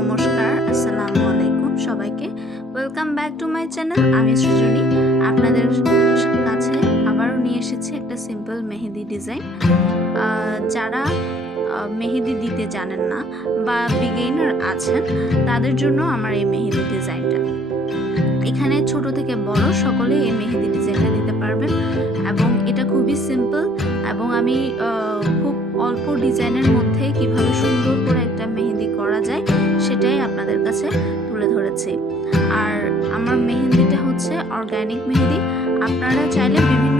নমস্কার, আসসালামু আলাইকুম সবাইকে। Welcome back to my channel. আমি সৃজনী আপনাদের কাছে আবারও নিয়ে এসেছি একটা সিম্পল মেহেদি ডিজাইন। যারা মেহেদি দিতে জানেন না বা বিগিনার আছেন তাদের জন্য আমার এই মেহেদি ডিজাইনটা। এখানে ছোট থেকে বড় সকলে এই মেহেদি ডিজাইনটা দিতে পারবেন এবং এটা খুবই সিম্পল এবং আমি খুব অল্প ডিজাইনের মধ্যে কিভাবে সুন্দর করে একটা মেহেদি করা যায় সেটাই আপনাদের কাছে তুলে ধরেছি। আর আমার মেহেদিটা হচ্ছে অর্গানিক মেহেদি। আপনারা চাইলে বিভিন্ন